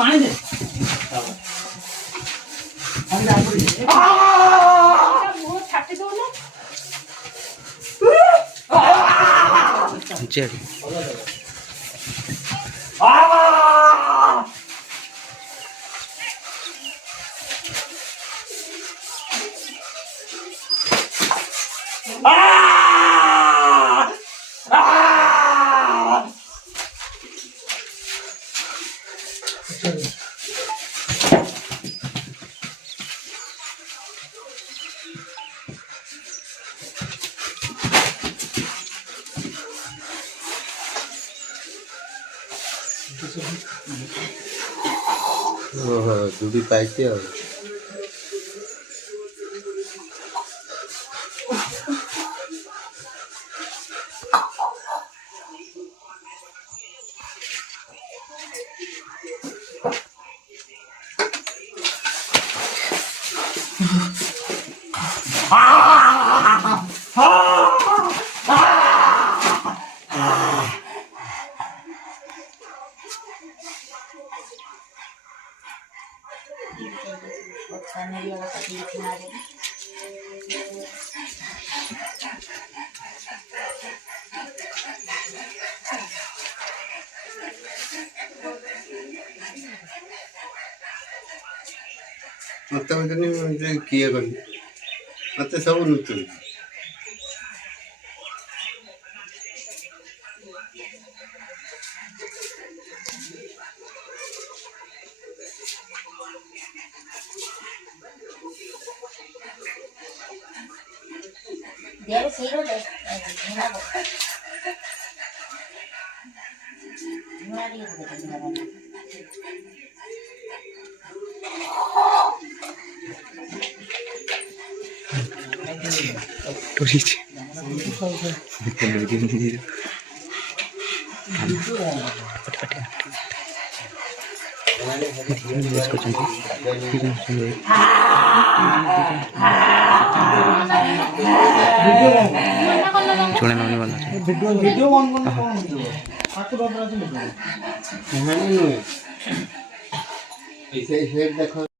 पानी दे दुड़ी पाइते और मत किए करी मत सब नृत्य देखो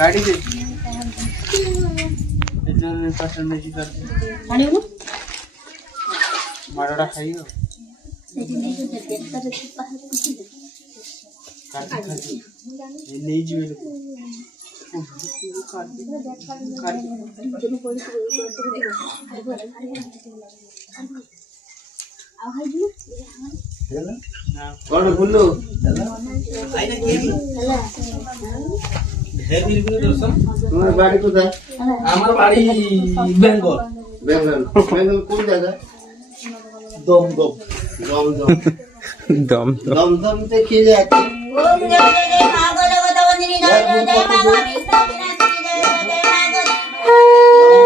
गाडी दे त्याच्यावर पसंतीची करते आणि मग मारडा खाई हो नहीं जी कौन बुल्लू तुम्हारी बाड़ी कुछ আমার বাড়ি বেঙ্গল बेंगल बेंगल कौन जगह দম দম दम दम दम दम दम से किए जाते ओम जय जय जय भागवत वंदिनी जय जय जय भागवत विष्णु विनाशिनी जय जय जय भागवत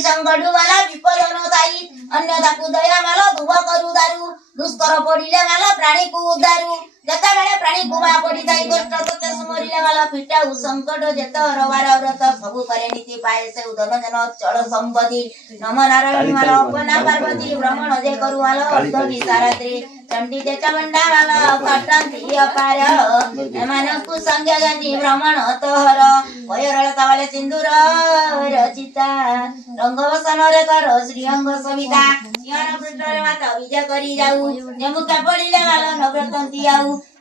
संकटवाला विपद नोताई अन्यथाकु दया माल धुव करू दारू दुष्कर पडिले माल प्राणी को उद्धारू जेतेबेले प्राणी कुमा पड़ी थाई कष्ट तते सुमरिले माल पिटाऊ संकट जेत रवार व्रत सबु करे नीति पाए से उदन जन चल संपत्ति नम नारायण माल अपना पार्वती भ्रमण जे करू माल उद्धवी सारात्री चंडी जे चमंडा माल कटंती अपार एमानकु संज्ञा गांधी भ्रमण तोहर भयरलता वाले सिंदूर रचिता रंगवसन रे कर श्रीअंग सविता ज्ञान पृष्ठरे माता विजय करी जाऊ जमुका पड़िले माल नव्रतंती आऊ